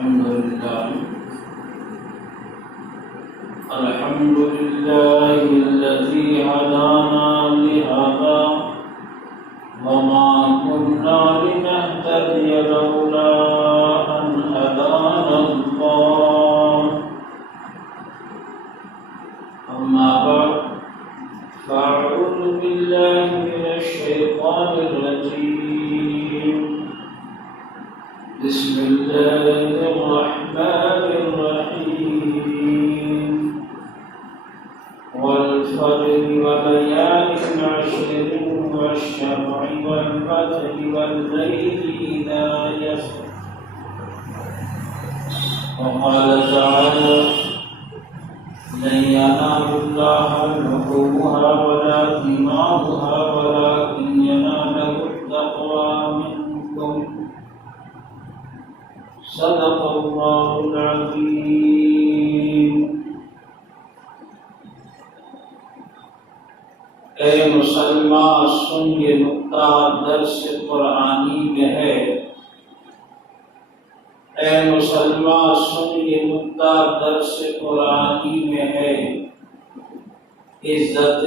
الحمد لله الذي هدانا لهذا وما كنا لنهتدي لولا أن هدانا الله. أما بعد فأعوذ بالله من الشيطان الرجيم. بسم الله الرحمن الرحيم. والفجر وليال عشر والشفع والوتر والليل إذا يسر. وقال تعالى: لن ينال الله لحومها ولا دماؤها ولكن يناله التقوى منكم. صدق الله العظيم. اے مسلمان سن، یہ نقطہ درس قرآنی میں ہے. اے مسلمان سن، یہ نقطہ درس قرآنی میں ہے. عزت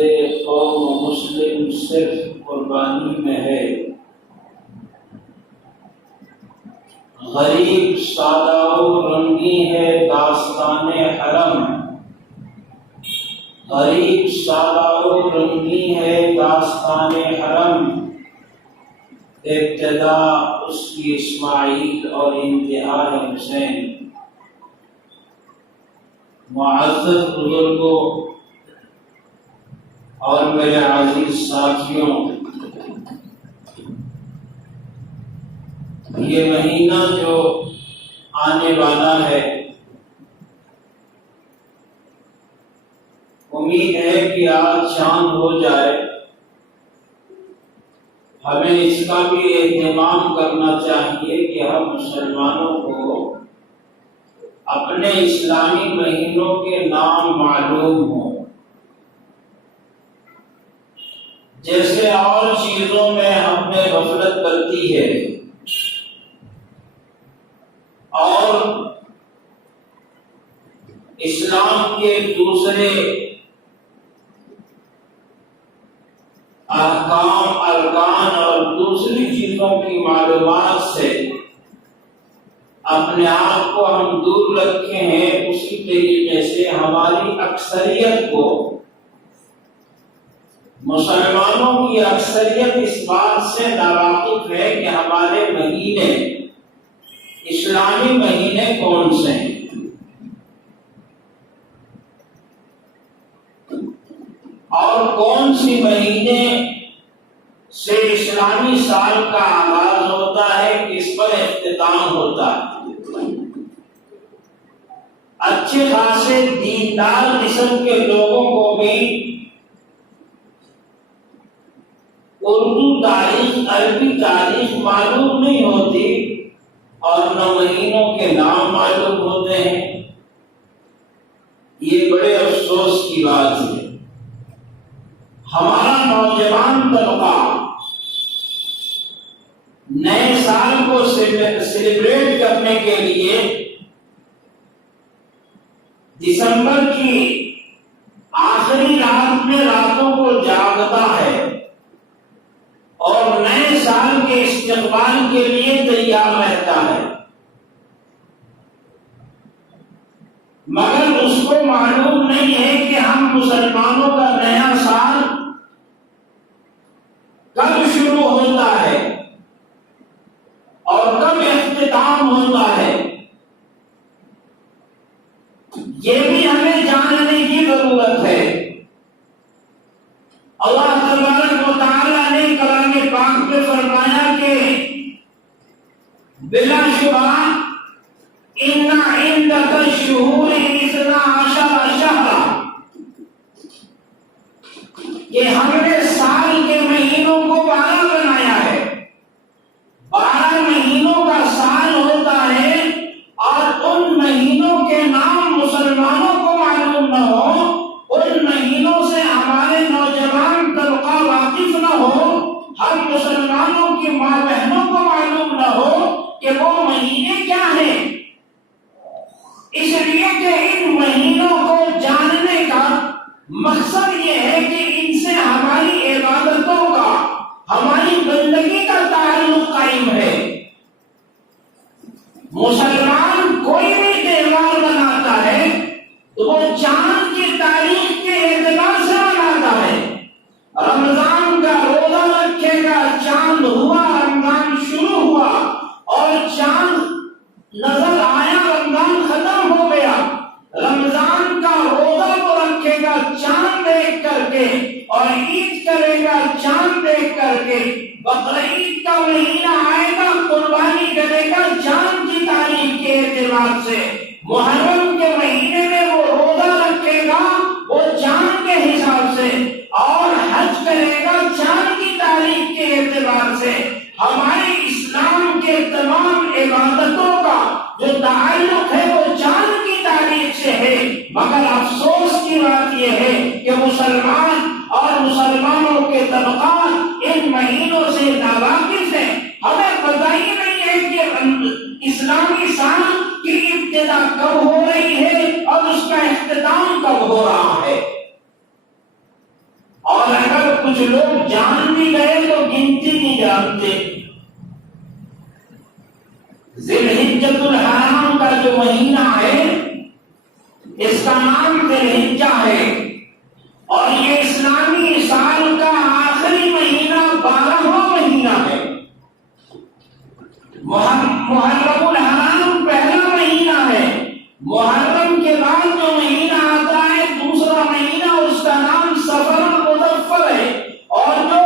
قوم مسلم صرف قربانی میں ہے. غریب سادہ و رنگی ہے داستان حرم. غریب سادہ و رنگی ہے داستان حرم. ابتدا اس کی اسماعیل اور انتہا ہے حسین. معزز بزرگوں اور میرے عزیز ساتھیوں، یہ مہینہ جو آنے والا ہے، امید ہے کہ آج چاند ہو جائے. ہمیں اس کا بھی اہتمام کرنا چاہیے کہ ہم مسلمانوں کو اپنے اسلامی مہینوں کے نام معلوم ہوں. جیسے اور چیزوں میں ہم نے غفلت برتی ہے اور اسلام کے دوسرے احکام، ارکان اور دوسری چیزوں کی معلومات سے اپنے آپ کو ہم دور رکھے ہیں، اسی طریقے سے ہماری اکثریت کو، مسلمانوں کی اکثریت اس بات سے ناواقف ہے کہ ہمارے مہینے، اسلامی مہینے کون سے ہیں. اور کون سی مہینے سے اسلامی سال کا آغاز ہوتا ہے، کس پر اختتام ہوتا ہے. اچھے خاصے دیندار قسم کے لوگوں کو بھی اردو تاریخ، عربی تاریخ معلوم نہیں ہوتی اور نہ مہینوں کے نام معلوم ہوتے ہیں. یہ بڑے افسوس کی بات ہے. ہمارا نوجوان طبقہ نئے سال کو سیلیبریٹ کرنے کے لیے دسمبر کی آخری رات میں راتوں کو جاگتا ہے اور نئے سال کے استقبال کے لیے تیار رہتا ہے، مگر اس کو معلوم نہیں ہے کہ ہم مسلمانوں کا نیا سال کب شروع ہوتا ہے اور کب اختتام ہوتا ہے. یہ بھی ہمیں جاننے کی ضرورت ہے. اللہ تبارک و تعالی نے کلام پاک میں فرمایا کہ بلا شبہ ان عندک الشہور 12 شہرا، کہ ہم نے سال کے مہینوں کو 12 بنایا ہے. 12 مہینوں کا سال ہوتا ہے اور ان مہینوں کے نام مسلمانوں ان مہینوں کو جاننے کا مقصد یہ ہے کہ ان سے ہماری عبادتوں کا، ہماری بندگی کا تعلق قائم ہے۔ مسلمان کوئی بھی تہوار مناتا ہے تو وہ چاند کی تاریخ کے اعتبار سے مناتا ہے۔ رمضان کا روزہ رکھے گا، چاند ہوا، رمضان شروع ہوا، اور چاند نظر آیا، رمضان ختم ہو گیا۔ رمضان کا روزہ وہ رکھے گا چاند دیکھ کر کے، اور عید کرے گا چاند دیکھ کر کے۔ بقرعید کا مہینہ آئے گا، قربانی کرے گا چاند کی تاریخ کے اعتبار سے۔ محرم کے مہینے میں وہ روزہ رکھے گا وہ چاند کے حساب سے، اور حج کرے گا چاند کی تاریخ کے اعتبار سے۔ ہمارے اسلام کے تمام عبادتوں کا جو تعلق ہے وہ چاند کی تاریخ سے ہے، مگر افسوس کی بات یہ ہے کہ مسلمان اور مسلمانوں کے طبقات ان مہینوں سے ناواقف ہیں۔ ہمیں پتہ ہی نہیں ہے کہ اسلامی سال کی ابتدا کب ہو رہی ہے اور اس کا اختتام کب ہو رہا ہے، اور اگر کچھ لوگ جان بھی گئے تو گنتی نہیں جانتے۔ ذی الحجۃ الحرام کا جو مہینہ ہے اس کا نام ذی الحجہ ہے، اور یہ اسلامی سال کا آخری مہینہ 12واں مہینہ ہے۔ محرم الحرام پہلا مہینہ ہے۔ محرم کے بعد جو مہینہ آتا ہے دوسرا مہینہ، اس کا نام صفر المظفر ہے، اور جو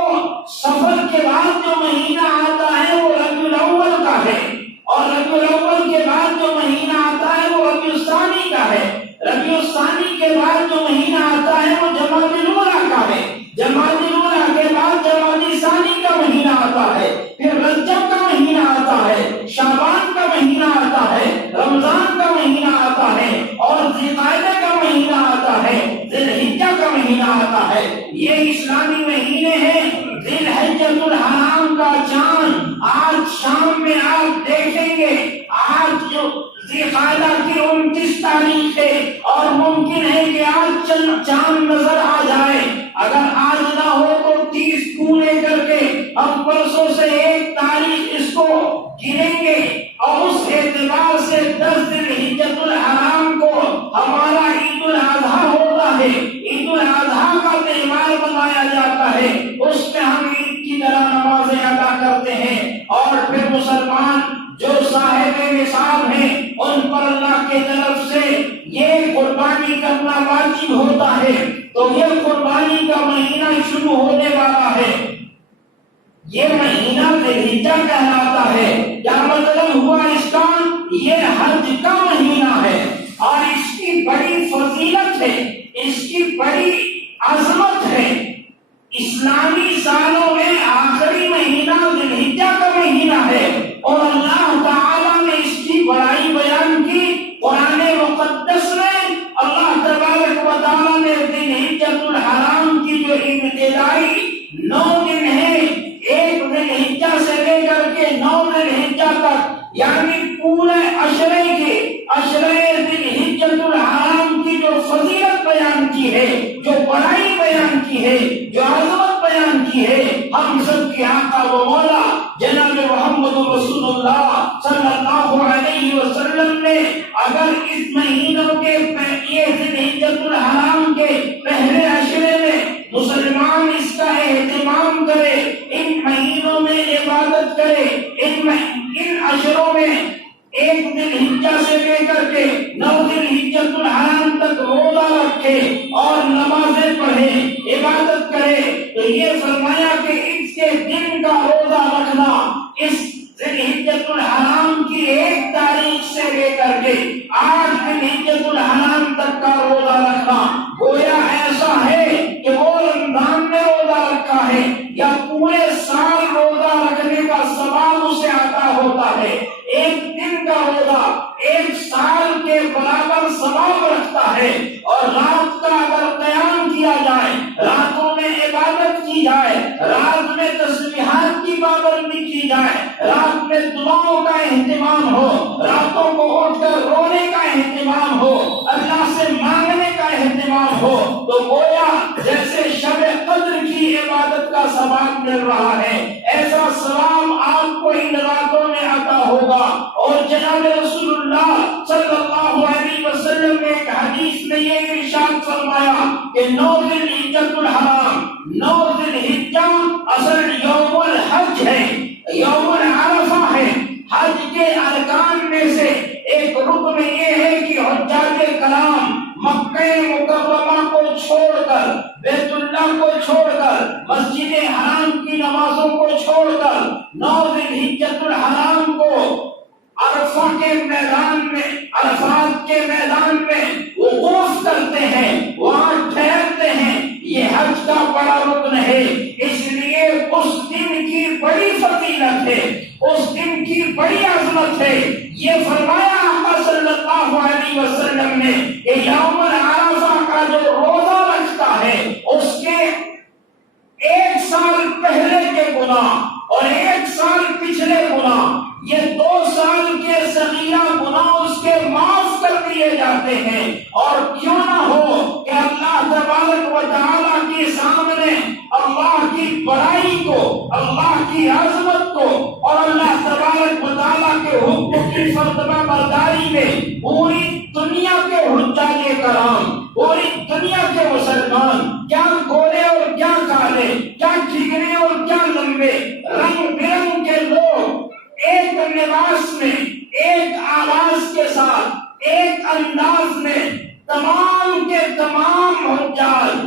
صفر کے بعد جو مہینہ آتا ہے وہ ربیع الاول کا ہے، اور ربیع الاول کے بعد جو مہینہ آتا ہے وہ ربیع الثانی کا ہے۔ ربیع الثانی کے بعد جو مہینہ آتا ہے وہ جمادی الاولیٰ کا ہے۔ جمادی الاولیٰ کے بعد جمادی ثانی کا مہینہ آتا ہے، پھر رجب کا مہینہ آتا ہے، شعبان کا مہینہ آتا ہے، رمضان کا مہینہ آتا ہے، اور ذی القعدہ کا مہینہ آتا ہے، ذی الحجہ کا مہینہ آتا ہے۔ یہ اسلامی مہینے ہیں۔ ذی الحجۃ الحرام کا چاند آج شام میں آپ دیکھیں گے۔ آج جو ذی القعدہ کی 29 تاریخ ہے، اور ممکن ہے کہ آج چاند نظر آ جائے۔ اگر آج نہ ہو تو 30 پورے کر کے ہم پرسوں سے 1 تاریخ اس کو گنیں گے، اور اس اعتبار سے 10 ذی الحجۃ الحرام کو ہمارا عید الاضحیٰ ہوتا ہے۔ عید الاضحیٰ کا تہوار منایا جاتا ہے، اس میں ہم عید کی طرح نمازیں ادا کرتے ہیں، اور پھر مسلمان جو صاحب نصاب ہیں ان پر اللہ کی طرف سے یہ قربانی کرنا واجب ہوتا ہے۔ تو یہ قربانی کا مہینہ شروع ہونے والا ہے۔ یہ مہینہ ذی الحجہ کہلاتا ہے۔ کیا مطلب ہوا اس کا؟ یہ حج کا مہینہ ہے، اور اس کی بڑی فضیلت ہے، اس کی بڑی عظمت ہے۔ اسلامی سالوں میں آخری مہینہ ذی الحجہ کا مہینہ ہے، اور اللہ تعالیٰ نے اس کی بڑائی بیان کی قرآن مقدس میں۔ اللہ تبارک و تعالیٰ نے ذی الحجۃ الحرام کی جو ابتدائی 9 دن ہے، 1 ذی الحجہ سے لے کر کے 9 ذی الحجہ تک، یعنی پورے عشرے ذی الحجۃ الحرام کی جو فضیلت بیان کی ہے، جو بڑائی بیان کی ہے، جو عظمت بیان کی ہے، ہم سب کے آقا و مولا جناب محمد رسول اللہ صلی اللہ علیہ وسلم نے اگر اس مہینوں کے یہ ذی الحجۃ الحرام کے پہلے عشرے میں مسلمان اس کا اہتمام کرے، ان مہینوں میں عبادت کرے، ان عشروں میں 1 ذی الحجہ سے لے کر کے 9 ذی الحجۃ الحرام تک روزہ رکھے اور نمازیں پڑھے، عبادت کرے، تو یہ فرمایا کہ اس کے دن کا روزہ رکھنا، اس ذی الحجۃ الحرام کی 1 تاریخ سے لے کر کے 8 ذی الحجۃ الحرام تک کا روزہ رکھنا گویا ایسا ہے کہ وہ رمضان میں روزہ رکھا ہے، یا پورے سال روزہ رکھنے کا ثواب اسے عطا ہوتا ہے۔ 1 دن کا روزہ 1 سال کے برابر ثواب رکھتا ہے۔ اور رات کا اگر قیام کیا جائے، راتوں میں عبادت کی جائے، رات میں تسبیحات کی پابندی کی جائے، رات میں دعاؤں کا اہتمام ہو، راتوں کو اٹھ کر رونے کا اہتمام ہو، اللہ سے ہو تو گویا جیسے شب قدر کی عبادت کا ثواب مل رہا ہے، ایسا ثواب آپ کو ان راتوں میں عطا ہوگا۔ اور جناب رسول اللہ صلی اللہ علیہ وسلم نے ایک حدیث میں یہ ارشاد فرمایا کہ 9 ذی الحجۃ الحرام، 9 ذی الحجہ اصل یوم الحج ہے، یوم عرفہ ہے۔ حج کے ارکان میں سے ایک رکن یہ ہے کہ حجاج کرام مکہ مکرمہ کو چھوڑ کر، بیت اللہ کو چھوڑ کر، مسجد حرام کی نمازوں کو چھوڑ کر 9 ذی الحجۃ الحرام کو عرفہ کے میدان میں، عرفات کے میدان میں وقوف کرتے ہیں، وہاں ٹھہرتے ہیں۔ یہ حج کا بڑا رکن ہے، اس لیے اس دن کی بڑی فضیلت ہے، اس دن کی بڑی عظمت ہے۔ یہ فرمایا آقا صلی اللہ علیہ وسلم نے کہ یوم عرفہ کا جو روزہ رکھتا ہے اس کے 1 سال پہلے کے گناہ اور 1 سال پچھلے گناہ، یہ 2 سال کے صغیرہ گناہ اس کے معاف کر دیے جاتے ہیں۔ اور کیوں نہ ہو کہ اللہ تبارک و تعالیٰ کے سامنے اللہ کی بڑائی کو، اللہ کی عظمت کو اور اللہ تبارک و تعالیٰ کے حکم کی فرما برداری میں پوری دنیا کے حجاج کرام، پوری دنیا کے مسلمان، کیا گورے اور کیا کالے، کیا ٹھیکرے اور کیا لمبے، رنگ برنگ کے لوگ ایک لباس میں، ایک آواز کے ساتھ، ایک انداز میں تمام کے تمام حجاج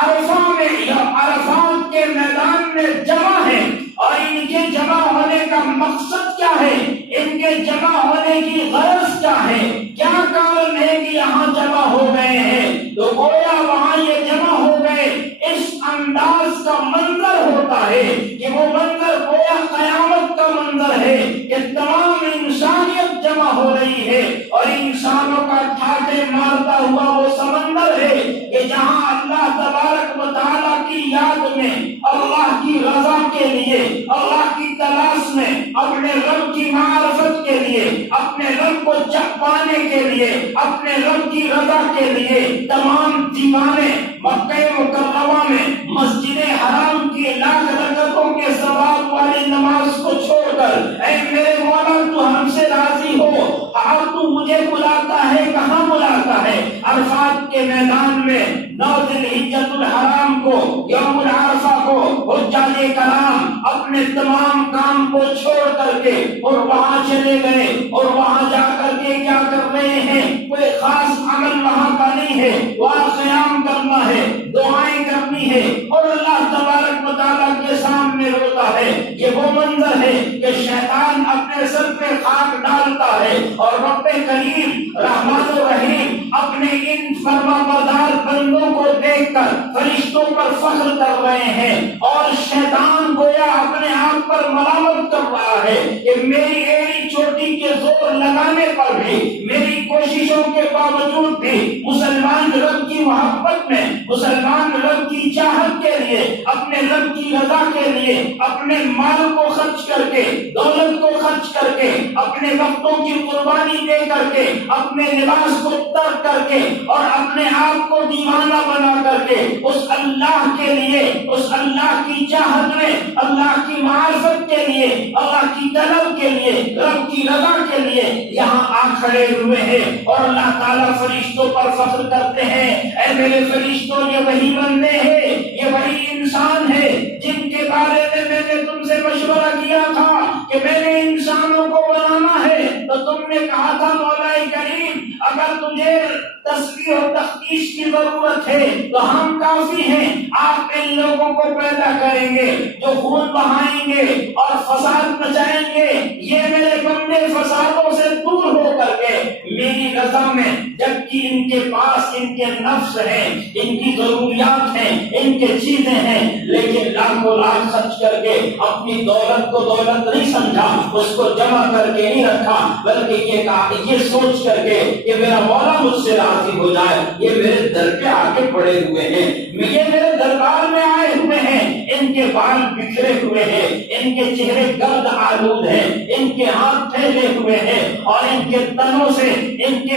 عرفہ میں یا عرفات کے میدان میں جمع ہیں۔ اور ان کے جمع ہونے کا مقصد کیا ہے، ان کے جمع ہونے کی غرض کیا ہے، کیا کارن ہے کہ یہاں جمع ہو گئے ہیں؟ تو گویا وہاں یہ جمع ہو گئے اس انداز کا منظر ہوتا ہے کہ وہ منظر گویا قیامت کا منظر ہے کہ تمام انسانیت جمع ہو رہی ہے اور انسانوں کا ٹھاٹے مارتا ہوا وہ سمندر ہے کہ جہاں اللہ تبارک و تعالیٰ کی یاد میں، اللہ کی رضا کے لیے، اللہ کی تلاش میں، اپنے رب کی معرفت کے لیے، اپنے رب کو پانے کے لیے، اپنے رب کی رضا کے لیے تمام دیوانے مکہ مکرمہ میں مسجد حرام کی لاکھ رکعتوں کے ثواب والی نماز کو چھوڑ کر، اے میرے مولا تو ہم سے راضی ہو، اور تو مجھے بلاتا ہے، کہاں بلاتا ہے؟ عرفات کے میدان میں 9 ذی الحجۃ الحرام کو، یوم العرفہ کو حجاج کرام اپنے تمام کام کو چھوڑ کر کے اور وہاں چلے گئے، اور وہاں جا کر کے کیا کر رہے ہیں؟ کوئی خاص عمل وہاں کا نہیں ہے، وہاں قیام کرنا ہے، دعائیں کرنی ہے اور اللہ تبارک و تعالیٰ کے سامنے روتا ہے۔ یہ وہ منظر ہے کہ شیطان اپنے سر پہ خاک ڈالتا ہے اور رب کریم رحمان الرحیم اپنے ان فرما بردار بندوں کو دیکھ کر فرشتوں پر فخر کر رہے ہیں، اور شیطان گویا اپنے آپ پر ملامت کر رہا ہے کہ میری ایڑی چوٹی کے زور لگانے پر بھی، میری کوششوں کے باوجود بھی مسلمان رب کی محبت میں، مسلمان رب کی چاہت کے لیے، اپنے رب کی رضا کے لیے اپنے مال کو خرچ کر کے، دولت کو خرچ کر کے، اپنے وقتوں کی قربانی دے کر کے، اپنے لباس کو ترک کر کے اور اپنے آپ کو دیوانہ بنا کر کے اس اللہ کے لیے، اس اللہ کی چاہت میں، اللہ کی معرفت کے لیے، اللہ کی طلب کے لیے، رب کی رضا کے لیے یہاں آ کھڑے ہوئے ہیں۔ اور اللہ تعالیٰ فرشتوں پر فخر کرتے ہیں، اے میرے فرشتوں، یہ وہی بندے ہیں، یہ وہی انسان ہے جن کے بارے میں نے تم سے مشورہ کیا تھا کہ میں نے انسانوں کو بنانا ہے، تو تم نے کہا تھا مولا کریم اگر تجھے تصویر اور تفتیش کی ضرورت ہے تو ہم کافی ہیں، آپ ان لوگوں کو پیدا کریں گے جو خون بہائیں گے اور فساد مچائیں گے۔ یہ میرے بندے فسادوں سے دور ہو کر کے میری رضا میں، جبکہ ان کے پاس ان کے نفس ہیں، ان کی ضروریات ہیں، ان کے چیزیں ہیں، لیکن لاکھوں لاکھ خرچ کر کے اپنی دولت کو دولت نہیں سمجھا، اس کو جمع کر کے نہیں رکھا، بلکہ یہ کہا، یہ سوچ کر کے کہ میرا مولا مجھ سے راضی ہو جائے، یہ میرے در پہ آگے پڑے ہوئے ہیں، یہ میرے دربار میں آئے ہوئے ہیں، ان کے بال بکھرے ہوئے ہیں، ان کے چہرے گرد آلود ہیں، ان کے ہاتھ پھیلے ہوئے ہیں اور ان کے تنوں سے، ان کے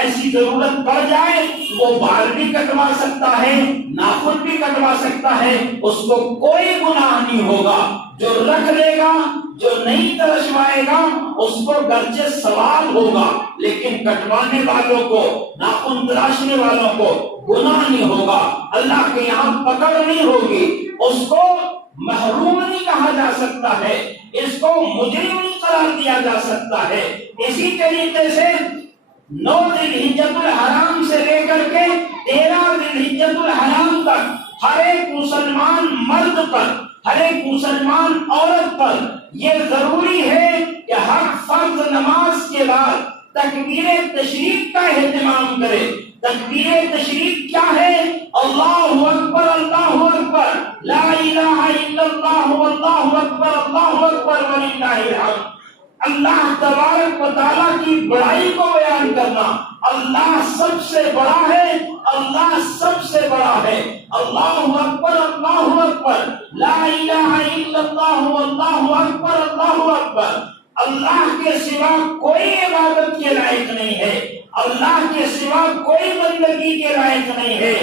ایسی ضرورت پڑ جائے وہ بال بھی کٹوا سکتا ہے، ناخن بھی کٹوا سکتا ہے، اس کو کوئی گناہ نہیں ہوگا۔ جو رکھ لے گا، جو نہیں ترشوائے گا، اس کو گرچہ ثواب ہوگا، لیکن کٹوانے والوں کو، ناخن تراشنے والوں کو گناہ نہیں ہوگا، اللہ کے یہاں پکڑ نہیں ہوگی، اس کو محروم نہیں کہا جا سکتا ہے، اس کو مجرم نہیں قرار دیا جا سکتا ہے۔ اسی طریقے سے 9 ذی الحجۃ الحرام سے لے کر کے 13 ذی الحجۃ الحرام تک ہر ایک مسلمان مرد پر، ہر ایک مسلمان عورت پر یہ ضروری ہے کہ ہر فرض نماز کے بعد تکبیر تشریق کا اہتمام کرے۔ تکبیر تشریق کیا ہے؟ اللہ اکبر، اللہ اکبر، لا الہ الا اللہ، واللہ اکبر، اللہ اکبر وللہ الحمد۔ اللہ تبارک و تعالیٰ کی بڑائی کو بیان کرنا، اللہ سب سے بڑا ہے، اللہ سب سے بڑا ہے، اللہ اکبر، اللہ اکبر، لا الہ الا اللہ، واللہ اکبر، اللہ اکبر۔ اللہ کے سوا کوئی عبادت کے لائق نہیں ہے، اللہ کے سوا کوئی بندگی کے لائق نہیں ہے،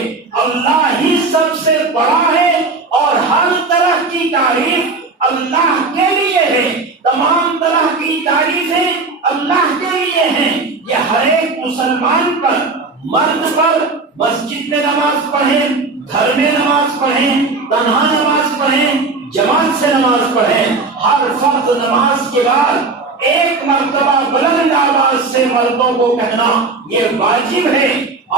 اللہ ہی سب سے بڑا ہے، اور ہر طرح کی تعریف اللہ کے لیے ہے، تمام طرح کی تعریفیں اللہ کے لیے ہیں۔ یہ ہر ایک مسلمان پر، مرد پر مسجد میں نماز پڑھیں، گھر میں نماز پڑھیں، تنہا نماز پڑھیں، جماعت سے نماز پڑھیں، ہر فرض نماز کے بعد ایک مرتبہ بلند آواز سے مردوں کو کہنا یہ واجب ہے،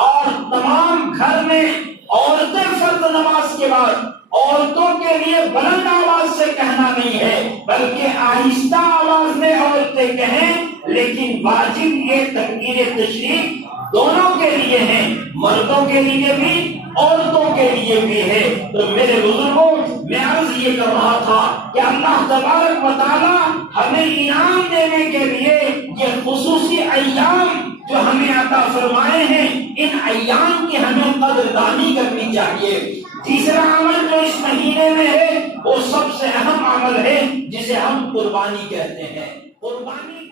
اور تمام گھر میں عورتیں فرض نماز کے بعد عورتوں کے لیے بلند آواز سے کہنا نہیں ہے، بلکہ آہستہ آواز میں عورتیں کہیں، لیکن واجب یہ تکبیر تشریق دونوں کے لیے ہیں، مردوں کے لیے بھی، عورتوں کے لیے بھی ہے۔ تو میرے بزرگوں، میں عرض یہ کر رہا تھا کہ اللہ تبارک و تعالیٰ ہمیں انعام دینے کے لیے یہ خصوصی ایام جو ہمیں عطا فرمائے ہیں، ان ایام کی ہمیں قدردانی کرنی چاہیے۔ تیسرا عمل جو اس مہینے میں ہے وہ سب سے اہم عمل ہے، جسے ہم قربانی کہتے ہیں۔ قربانی